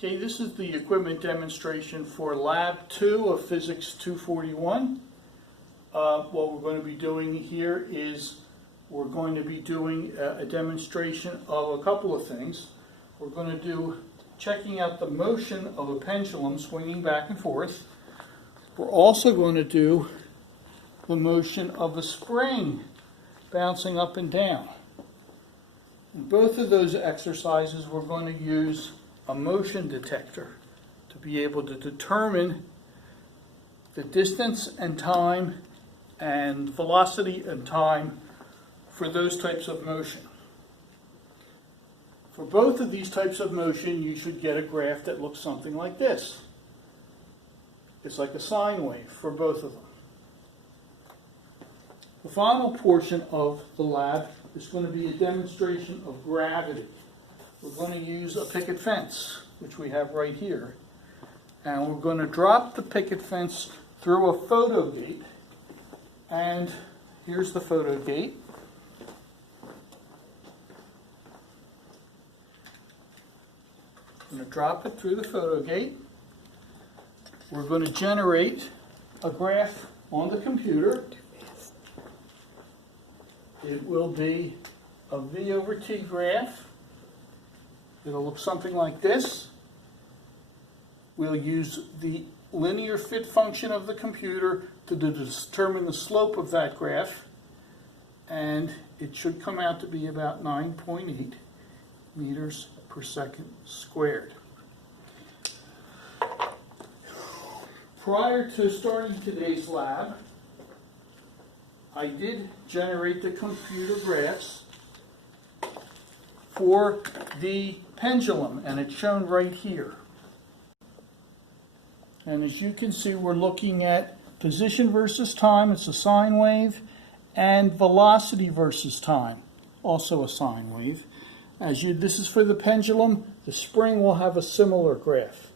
Okay, this is the equipment demonstration for Lab 2 of Physics 241. What we're going to be doing here is we're going to be doing a demonstration of a couple of things. We're going to do checking out the motion of a pendulum swinging back and forth. We're also going to do the motion of a spring bouncing up and down. In both of those exercises, we're going to use a motion detector to be able to determine the distance and time and velocity and time for those types of motion. For both of these types of motion, you should get a graph that looks something like this. It's like a sine wave for both of them. The final portion of the lab is going to be a demonstration of gravity. We're going to use a picket fence, which we have right here. And we're going to drop the picket fence through a photo gate. And here's the photo gate. I'm going to drop it through the photo gate. We're going to generate a graph on the computer. It will be a V over T graph. It'll look something like this. We'll use the linear fit function of the computer to determine the slope of that graph. And it should come out to be about 9.8 meters per second squared. Prior to starting today's lab, I did generate the computer graphs for the pendulum, and it's shown right here. And as you can see, we're looking at position versus time, it's a sine wave, and velocity versus time, also a sine wave. This is for the pendulum. The spring will have a similar graph.